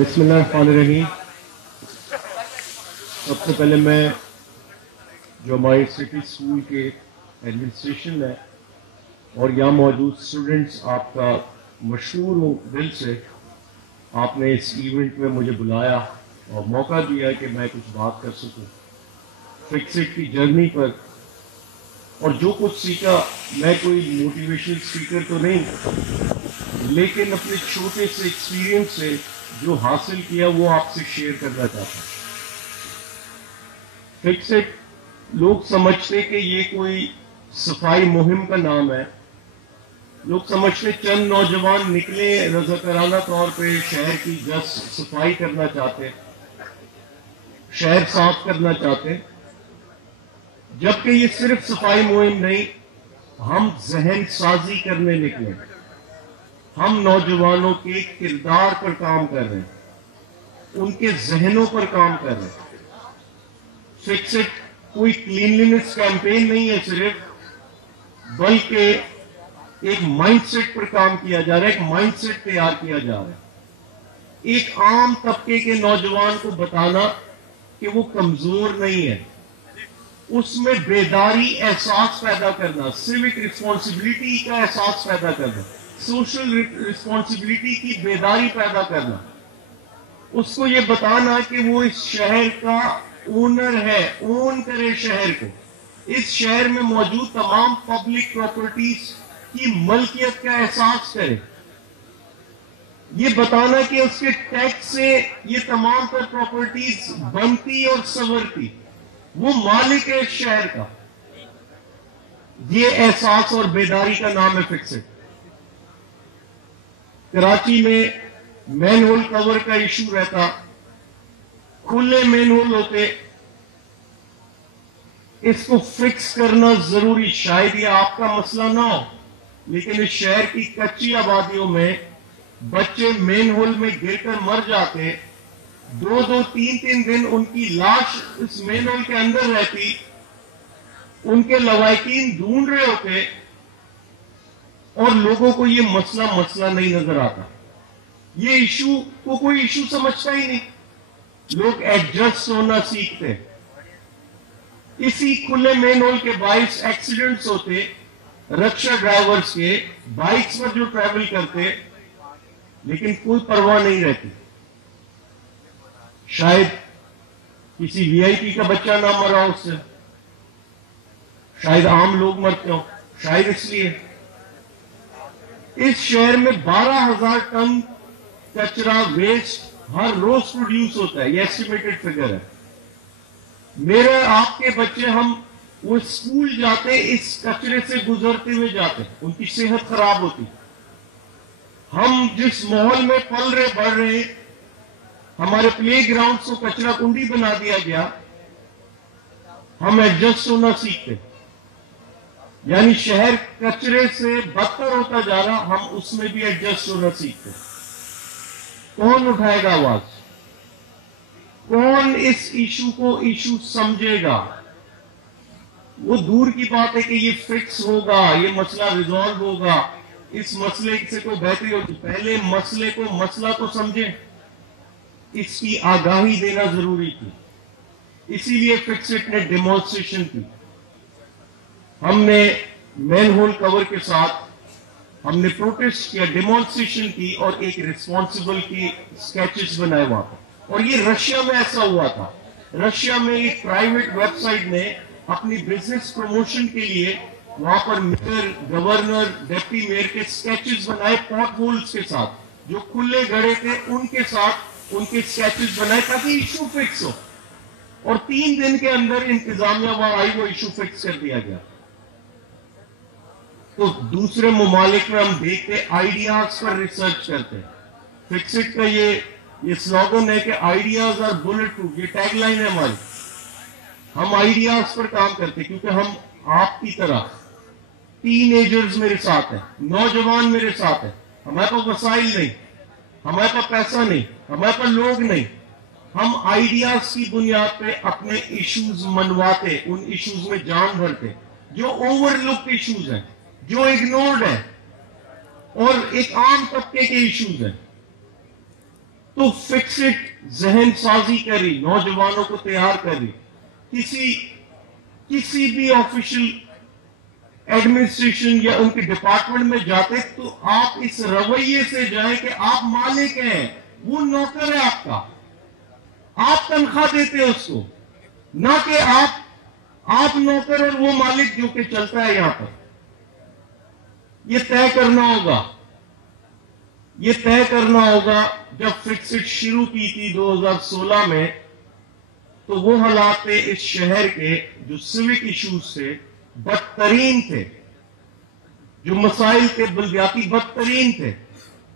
بسم اللہ الرحمن الرحیم. سب سے پہلے میں جو ہماری سٹی اسکول کے ایڈمنسٹریشن ہے اور یہاں موجود اسٹوڈنٹس آپ کا مشہور ہوں دل سے. آپ نے اس ایونٹ میں مجھے بلایا اور موقع دیا کہ میں کچھ بات کر سکوں فکسٹ کی جرنی پر. اور جو کچھ سیکھا، میں کوئی موٹیویشنل اسپیکر تو نہیں، لیکن اپنے چھوٹے سے ایکسپیرینس سے جو حاصل کیا وہ آپ سے شیئر کرنا چاہتا ہوں. فکسٹ لوگ سمجھتے کہ یہ کوئی صفائی مہم کا نام ہے. لوگ سمجھتے چند نوجوان نکلے رضاکارانہ طور پہ شہر کی جسٹ صفائی کرنا چاہتے، شہر صاف کرنا چاہتے، جبکہ یہ صرف صفائی مہم نہیں، ہم ذہن سازی کرنے نکلے. ہم نوجوانوں کے کردار پر کام کر رہے ہیں، ان کے ذہنوں پر کام کر رہے ہیں. فکسٹ کوئی کلینلینس کیمپین نہیں ہے صرف، بلکہ ایک مائنڈ سیٹ پر کام کیا جا رہا ہے، ایک مائنڈ سیٹ تیار کیا جا رہا ہے. ایک عام طبقے کے نوجوان کو بتانا کہ وہ کمزور نہیں ہے، اس میں بیداری احساس پیدا کرنا، سیوک رسپانسبلٹی کا احساس پیدا کرنا، سوشل رسپانسبلٹی کی بیداری پیدا کرنا. اس کو یہ بتانا کہ وہ اس شہر کا اونر ہے، اون کرے شہر کو، اس شہر میں موجود تمام پبلک پراپرٹیز کی ملکیت کا احساس کرے. یہ بتانا کہ اس کے ٹیکس سے یہ تمام پر پراپرٹیز بنتی اور سنورتی، وہ مالک ہے اس شہر کا. یہ احساس اور بیداری کا نام ہے فکسٹ. کراچی میں مین ہول کور کا ایشو رہتا، کھلے مین ہول ہوتے، اس کو فکس کرنا ضروری. شاید یہ آپ کا مسئلہ نہ ہو، لیکن اس شہر کی کچی آبادیوں میں بچے مین ہول میں گر کر مر جاتے، 2-3 دن ان کی لاش اس مین ہول کے اندر رہتی، ان کے لواحقین ڈھونڈ رہے ہوتے، اور لوگوں کو یہ مسئلہ نہیں نظر آتا. یہ ایشو کو کوئی ایشو سمجھتا ہی نہیں. لوگ ایڈجسٹ ہونا سیکھتے. اسی کھلے مین ہول کے باعث ایکسیڈنٹس ہوتے، رکشا ڈرائیورز کے بائکس پر جو ٹریول کرتے، لیکن کوئی پرواہ نہیں رہتی. شاید کسی وی آئی پی کا بچہ نہ مرا اس سے، شاید عام لوگ مرتے ہوں، شاید اس لیے. اس شہر میں 12,000 ٹن کچرا ویسٹ ہر روز پروڈیوس ہوتا ہے، یہ ایسٹیمیٹڈ فگر ہے. میرے آپ کے بچے وہ اسکول جاتے، اس کچرے سے گزرتے ہوئے جاتے، ان کی صحت خراب ہوتی. ہم جس ماحول میں پل رہے بڑھ رہے، ہمارے پلے گراؤنڈز کو کچرا کنڈی بنا دیا گیا، ہم ایڈجسٹ ہونا سیکھتے. یعنی شہر کچرے سے بدتر ہوتا جا رہا، ہم اس میں بھی ایڈجسٹ ہونا سیکھتے. کون اٹھائے گا آواز؟ کون اس ایشو کو ایشو سمجھے گا؟ وہ دور کی بات ہے کہ یہ فکس ہوگا، یہ مسئلہ ریزالو ہوگا، اس مسئلے سے کوئی بہتری ہوگی. پہلے مسئلے کو مسئلہ تو سمجھیں، اس کی آگاہی دینا ضروری تھی. اسی لیے فکسٹ نے ڈیمانسٹریشن کی. ہم نے مین ہول کور کے ساتھ ہم نے پروٹیسٹ کیا، ڈیمانسٹریشن کی، اور ایک ریسپانسبل کی سکیچز بنائے وہاں پر. اور یہ رشیا میں ایسا ہوا تھا. رشیا میں ایک پرائیویٹ ویب سائٹ نے اپنی بزنس پروموشن کے لیے وہاں پر میئر، گورنر، ڈپٹی میئر کے سکیچز بنائے پورٹ ہولز کے ساتھ، جو کھلے گڑے تھے ان کے ساتھ ان کے سکیچز بنائے تاکہ ایشو فکس ہو. اور 3 دن کے اندر انتظامیہ وہاں آئی، وہ ایشو فکس کر دیا گیا. تو دوسرے ممالک میں ہم دیکھتے آئیڈیاز پر ریسرچ کرتے ہیں. فکسٹ کا یہ سلوگن ہے کہ آئیڈیاز آر بلٹ پروف، یہ ٹیگ لائن ہے ہماری. ہم آئیڈیاز پر کام کرتے کیونکہ ہم آپ کی طرح ٹین ایجرز میرے ساتھ ہیں، نوجوان میرے ساتھ ہیں. ہمارے پاس وسائل نہیں، ہمارے پاس پیسہ نہیں، ہمارے پاس لوگ نہیں. ہم آئیڈیاز کی بنیاد پہ اپنے ایشوز منواتے، ان ایشوز میں جان بھرتے جو اوور لک ایشوز ہیں، جو اگنورڈ ہیں، اور ایک عام طبقے کے ایشوز ہیں. تو فکسڈ ذہن سازی کری، نوجوانوں کو تیار کری. کسی بھی آفیشل ایڈمنسٹریشن یا ان کے ڈپارٹمنٹ میں جاتے تو آپ اس رویے سے جائیں کہ آپ مالک ہیں، وہ نوکر ہے آپ کا، آپ تنخواہ دیتے ہیں اس کو، نہ کہ آپ نوکر اور وہ مالک جو کہ چلتا ہے یہاں پر. یہ طے کرنا ہوگا. جب فکسڈ شروع کی تھی 2016 میں تو وہ حالات تھے اس شہر کے جو سیوک ایشوز تھے بدترین تھے، جو مسائل کے بلدیاتی بدترین تھے،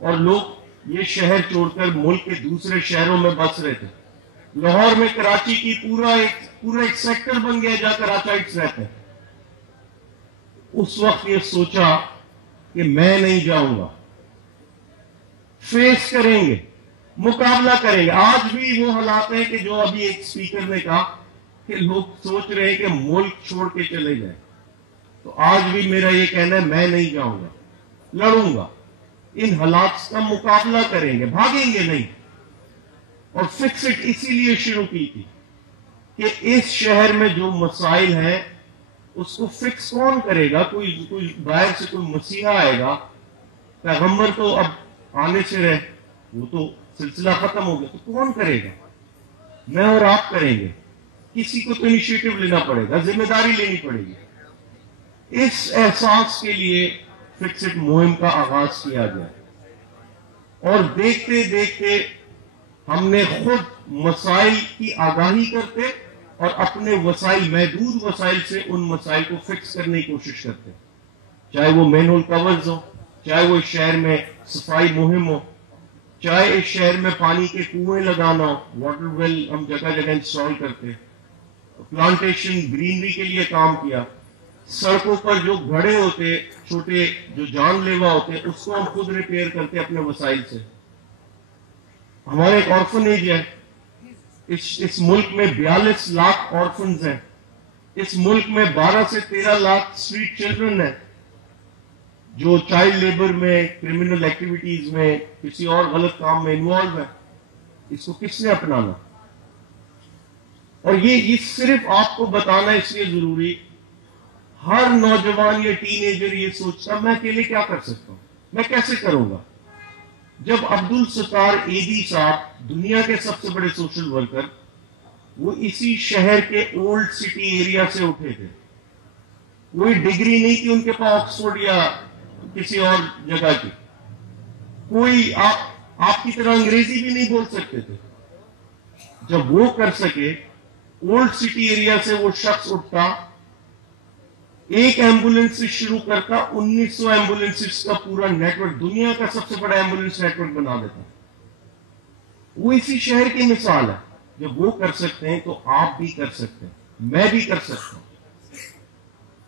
اور لوگ یہ شہر چھوڑ کر ملک کے دوسرے شہروں میں بس رہے تھے. لاہور میں کراچی کی پورا ایک سیکٹر بن گیا جہاں کراچائٹس رہتے ہیں. اس وقت یہ سوچا کہ میں نہیں جاؤں گا، فیس کریں گے، مقابلہ کریں گے. آج بھی وہ حالات ہیں کہ جو ابھی ایک سپیکر نے کہا کہ لوگ سوچ رہے ہیں کہ ملک چھوڑ کے چلے جائیں. تو آج بھی میرا یہ کہنا ہے میں نہیں جاؤں گا، لڑوں گا، ان حالات کا مقابلہ کریں گے، بھاگیں گے نہیں. اور فکسڈ اسی لیے شروع کی تھی کہ اس شہر میں جو مسائل ہیں اس کو فکس کون کرے گا؟ کوئی باہر سے کوئی مسیحا آئے گا؟ پیغمبر تو اب آنے سے رہے، وہ تو سلسلہ ختم ہو گیا، تو کون کرے گا؟ میں اور آپ کریں گے. کسی کو تو انیشیٹو لینا پڑے گا، ذمہ داری لینی پڑے گی. اس احساس کے لیے فکسڈ مہم کا آغاز کیا گیا، اور دیکھتے دیکھتے ہم نے خود مسائل کی آگاہی کرتے اور اپنے وسائل، محدود وسائل سے ان مسائل کو فکس کرنے کی کوشش کرتے. چاہے وہ مین ہول کورز ہو، چاہے وہ اس شہر میں صفائی مہم ہو، چاہے اس شہر میں پانی کے کنویں لگانا ہو، واٹر ویل ہم جگہ جگہ انسٹال کرتے، پلانٹیشن گرینری کے لیے کام کیا. سڑکوں پر جو گھڑے ہوتے چھوٹے جو جان لیوا ہوتے اس کو ہم خود ریپیئر کرتے اپنے وسائل سے. ہمارے ایک آرفنیج ہے، اس ملک میں 42 لاکھ آرفنز ہیں. اس ملک میں 12 سے 13 لاکھ اسٹریٹ چلڈرن ہیں جو چائلڈ لیبر میں، کرمنل ایکٹیویٹیز میں، کسی اور غلط کام میں انوالو ہے. اس کو کس نے اپنانا؟ اور یہ صرف آپ کو بتانا اس لیے ضروری، ہر نوجوان یا ٹین ایجر یہ سوچتا میں اکیلے کیا کر سکتا ہوں، میں کیسے کروں گا. جب عبدالستار ایدی صاحب دنیا کے سب سے بڑے سوشل ورکر، وہ اسی شہر کے اولڈ سٹی ایریا سے اٹھے تھے. کوئی ڈگری نہیں تھی ان کے پاس آکسفورڈ یا کسی اور جگہ کی، کوئی آپ کی طرح انگریزی بھی نہیں بول سکتے تھے. جب وہ کر سکے، اولڈ سٹی ایریا سے وہ شخص اٹھتا، ایک ایمبولینس سے شروع کرتا 1900 ایمبولینس کا پورا نیٹ ورک، دنیا کا سب سے بڑا ایمبولینس نیٹ ورک بنا دیتا. وہ اسی شہر کی مثال ہے. جب وہ کر سکتے ہیں تو آپ بھی کر سکتے ہیں، میں بھی کر سکتا ہوں.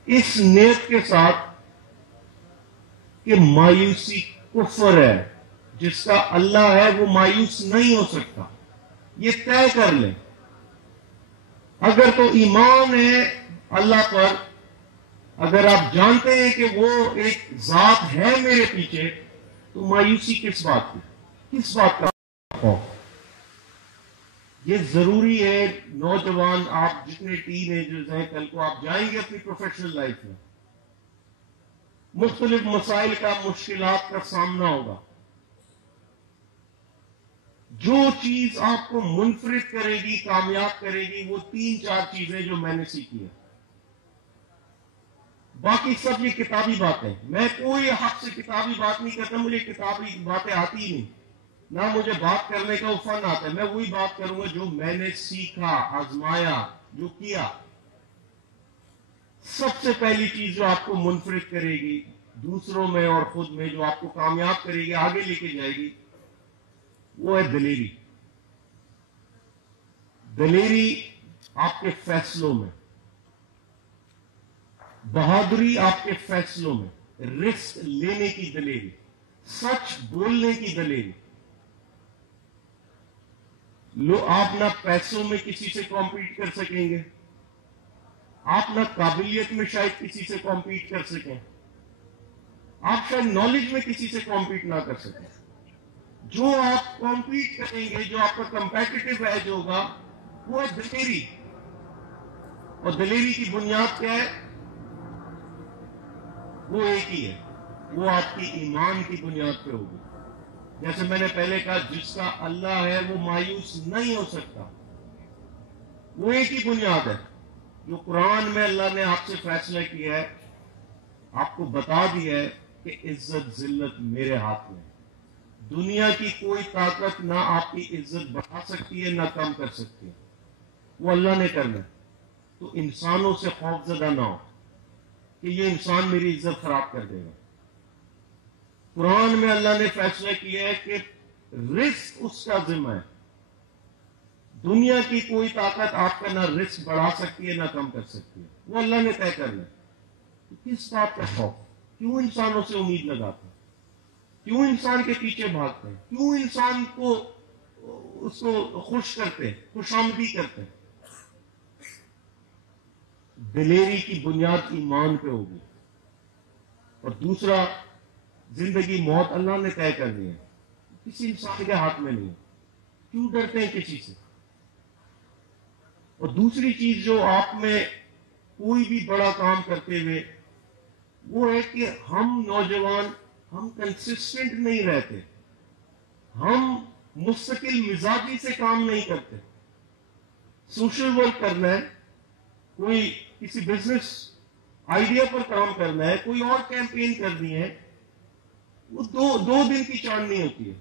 اس نیت کے ساتھ کہ مایوسی کفر ہے، جس کا اللہ ہے وہ مایوس نہیں ہو سکتا. یہ طے کر لیں. اگر تو ایمان ہے اللہ پر، اگر آپ جانتے ہیں کہ وہ ایک ذات ہے میرے پیچھے، تو مایوسی کس بات کی، کس بات کا خوف؟ یہ ضروری ہے. نوجوان، آپ جتنے ٹین ایجرز ہیں، کل کو آپ جائیں گے اپنی پروفیشنل لائف میں، مختلف مسائل کا، مشکلات کا سامنا ہوگا. جو چیز آپ کو منفرد کرے گی، کامیاب کرے گی، وہ 3-4 چیزیں جو میں نے سیکھی ہیں. باقی سب یہ کتابی باتیں. میں کوئی حق سے کتابی بات نہیں کرتا، مجھے کتابی باتیں آتی ہی نہیں، نہ مجھے بات کرنے کا وہ فن آتا ہے. میں وہی بات کروں گا جو میں نے سیکھا، آزمایا، جو کیا. سب سے پہلی چیز جو آپ کو منفرد کرے گی دوسروں میں اور خود میں، جو آپ کو کامیاب کرے گی، آگے لے کے جائے گی، وہ ہے دلیری. دلیری آپ کے فیصلوں میں، بہادری آپ کے فیصلوں میں، رسک لینے کی دلیری، سچ بولنے کی دلیری. آپ نہ پیسوں میں کسی سے کمپیٹ کر سکیں گے، آپ نہ قابلیت میں شاید کسی سے کمپیٹ کر سکیں، آپ شاید نالج میں کسی سے کمپیٹ نہ کر سکیں. جو آپ کمپیٹ کریں گے، جو آپ کا کمپیٹیٹو ایج ہوگا، وہ ہے دلیری. اور دلیری کی بنیاد کیا ہے؟ وہ ایک ہی ہے، وہ آپ کی ایمان کی بنیاد پہ ہوگی. جیسے میں نے پہلے کہا، جس کا اللہ ہے وہ مایوس نہیں ہو سکتا. وہ ایک ہی بنیاد ہے جو قرآن میں اللہ نے آپ سے فیصلہ کیا ہے، آپ کو بتا دیا ہے کہ عزت ذلت میرے ہاتھ میں ہے. دنیا کی کوئی طاقت نہ آپ کی عزت بڑھا سکتی ہے نہ کم کر سکتی ہے. وہ اللہ نے کرنا ہے. تو انسانوں سے خوف زدہ نہ ہو کہ یہ انسان میری عزت خراب کر دے گا. قرآن میں اللہ نے فیصلہ کیا ہے کہ رزق اس کا ذمہ ہے. دنیا کی کوئی طاقت آپ کا نہ رزق بڑھا سکتی ہے نہ کم کر سکتی ہے. وہ اللہ نے طے کرنا ہے. تو کس بات کا خوف؟ کیوں انسانوں سے امید لگاتے ہیں؟ کیوں انسان کے پیچھے بھاگتے ہیں؟ کیوں انسان کو اس کو خوش کرتے ہیں، خوش آمدی کرتے ہیں؟ دلیری کی بنیاد ایمان پہ ہوگی. اور دوسرا، زندگی موت اللہ نے طے کرنی ہے، کسی انسان کے ہاتھ میں نہیں ہے. کیوں ڈرتے ہیں کسی سے؟ اور دوسری چیز جو آپ میں کوئی بھی بڑا کام کرتے ہوئے، وہ ہے کہ ہم نوجوان ہم کنسسٹنٹ نہیں رہتے. ہم مستقل مزاجی سے کام نہیں کرتے. سوشل ورک کرنا ہے، کوئی کسی بزنس آئیڈیا پر کام کرنا ہے، کوئی اور کیمپین کرنی ہے، وہ دو دن کی چاندنی ہوتی ہے.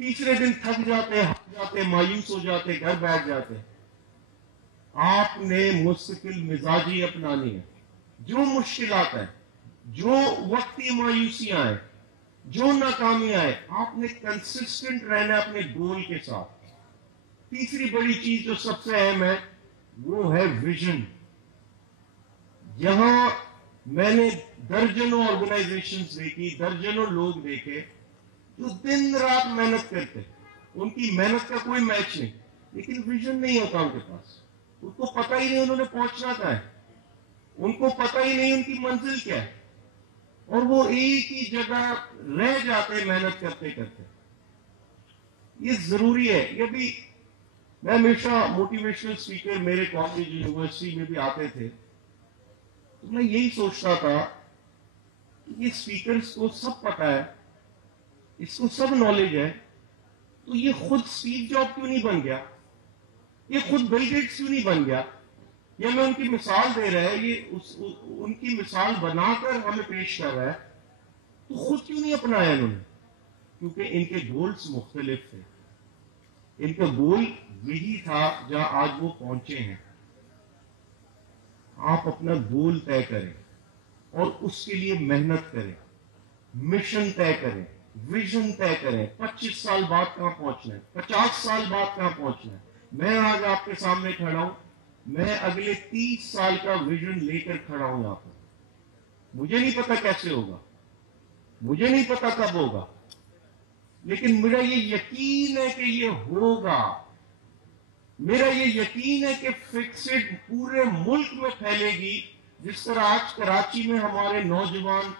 تیسرے دن تھک جاتے، ہٹ جاتے، مایوس ہو جاتے، گھر بیٹھ جاتے. آپ نے مستقل مزاجی اپنانی ہے. جو مشکلات ہیں، جو وقتی مایوسیاں ہیں، جو ناکامیاں ہیں، آپ نے کنسسٹنٹ رہنا ہے اپنے گول کے ساتھ. تیسری بڑی چیز جو سب سے اہم ہے وہ ہے ویژن. یہاں میں نے درجنوں آرگنائزیشنز دیکھی، درجنوں لوگ دیکھے جو دن رات محنت کرتے. ان کی محنت کا کوئی میچ نہیں، لیکن ویژن نہیں ہوتا ان کے پاس. ان کو پتہ ہی نہیں انہوں نے پہنچنا کہاں ہے، ان کو پتہ ہی نہیں ان کی منزل کیا ہے، اور وہ ایک ہی جگہ رہ جاتے محنت کرتے کرتے. یہ ضروری ہے. یہ بھی میں ہمیشہ موٹیویشنل اسپیکر میرے کالج یونیورسٹی میں بھی آتے تھے، تو میں یہی سوچتا تھا کہ یہ اسپیکرز کو سب پتا ہے، اس کو سب نالج ہے، تو یہ خود اسٹیو جاب کیوں نہیں بن گیا؟ یہ خود بل گیٹس کیوں نہیں بن گیا؟ یا میں ان کی مثال دے رہا ہے، یہ ان کی مثال بنا کر ہمیں پیش کر رہا ہے، تو خود کیوں نہیں اپنایا انہوں نے؟ کیونکہ ان کے گولز مختلف تھے. ان کا گول وہی تھا جہاں آج وہ پہنچے ہیں. آپ اپنا گول طے کریں اور اس کے لیے محنت کریں، مشن طے کریں، ویژن طے کریں. 25 سال بعد کہاں پہنچنا ہے، 50 سال بعد کہاں پہنچنا ہے. میں آج آپ کے سامنے کھڑا ہوں، میں اگلے 30 سال کا ویژن لے کر کھڑا ہوں یہاں پر. مجھے نہیں پتا کیسے ہوگا، مجھے نہیں پتا کب ہوگا، لیکن میرا یہ یقین ہے کہ یہ ہوگا. میرا یہ یقین ہے کہ فکسڈ پورے ملک میں پھیلے گی. جس طرح آج کراچی میں ہمارے نوجوان،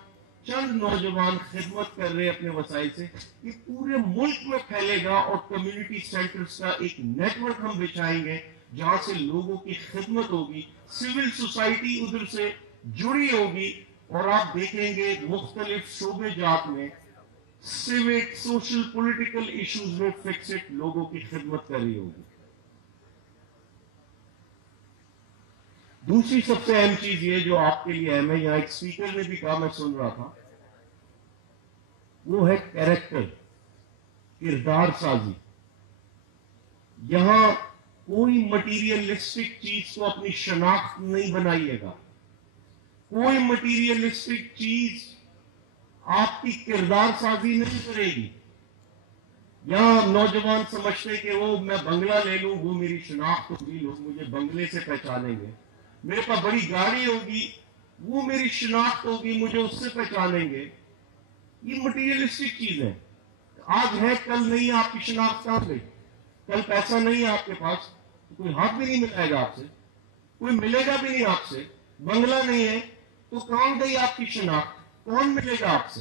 چند نوجوان خدمت کر رہے اپنے وسائل سے، یہ پورے ملک میں پھیلے گا. اور کمیونٹی سینٹرز کا ایک نیٹ ورک ہم بچھائیں گے جہاں سے لوگوں کی خدمت ہوگی. سول سوسائٹی ادھر سے جڑی ہوگی، اور آپ دیکھیں گے مختلف شعبے جات میں سیوک، سوشل، پولیٹیکل ایشوز میں فکسڈ لوگوں کی خدمت کر رہی ہوگی. دوسری سب سے اہم چیز یہ جو آپ کے لیے اہم ہے، یہاں ایک اسپیکر نے بھی کہا، میں سن رہا تھا، وہ ہے کیریکٹر، کردار سازی. یہاں کوئی مٹیریلسٹک چیز کو اپنی شناخت نہیں بنائیے گا. کوئی مٹیریلسٹک چیز آپ کی کردار سازی نہیں کرے گی. یہاں نوجوان سمجھتے کہ وہ میں بنگلہ لے لوں وہ میری شناخت ہوگی، لوگ مجھے بنگلے سے پہچانیں گے. میرے پاس بڑی گاڑی ہوگی، وہ میری شناخت ہوگی، مجھے اس سے پہچانیں گے. یہ مٹیریلسٹک چیز ہے. آج ہے کل نہیں، آپ کی شناخت کہاں گئی؟ کل پیسہ نہیں ہے آپ کے پاس تو کوئی ہاتھ بھی نہیں ملائے گا آپ سے، کوئی ملے گا بھی نہیں آپ سے. بنگلہ نہیں ہے تو کہاں گئی آپ کی شناخت؟ کون ملے گا آپ سے؟